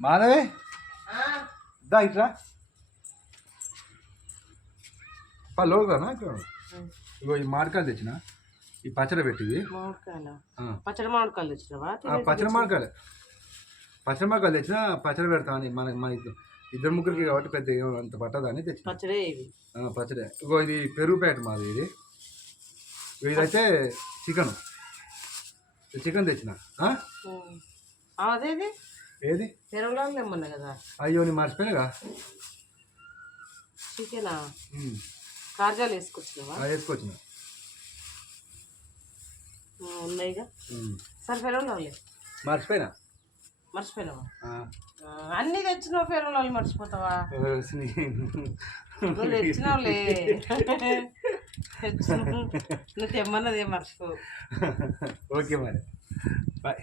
మాధవే దా ఇట్రా లోడుగానా ఇగో ఈ మామిడికాయలు తెచ్చిన ఈ పచ్చడి పెట్టింది పచ్చడి మామిడికాయలు తెచ్చినావా? పచ్చడి మామిడికాయలు తెచ్చిన పచ్చడి పెడతా అని మన ఇద్దరు ముగ్గురికి కాబట్టి పెద్ద అంత పట్టదని తెచ్చిన పచ్చడే పచ్చడే. ఇగో ఇది పెరుగు ప్యాకెట్ మాది ఇది. ఇదైతే చికెన్ తెచ్చిన. అదేది ఏది పెరుగులో ఏమన్నా కదా? అయ్యో నేను మర్చిపోయినాగా. చికెనా కాజాలు వేసుకొచ్చినావా? వేసుకొచ్చిన ఉన్నాయిగా. సరే పెరుగులో మర్చిపోయినావా? అన్నీ తెచ్చినావు పెరుగులో మర్చిపోతావా? నువ్వు తెచ్చినావులే. నువ్వు తెమ్మన్నది ఏం మర్చిపో. ఓకే మరి బాయ్.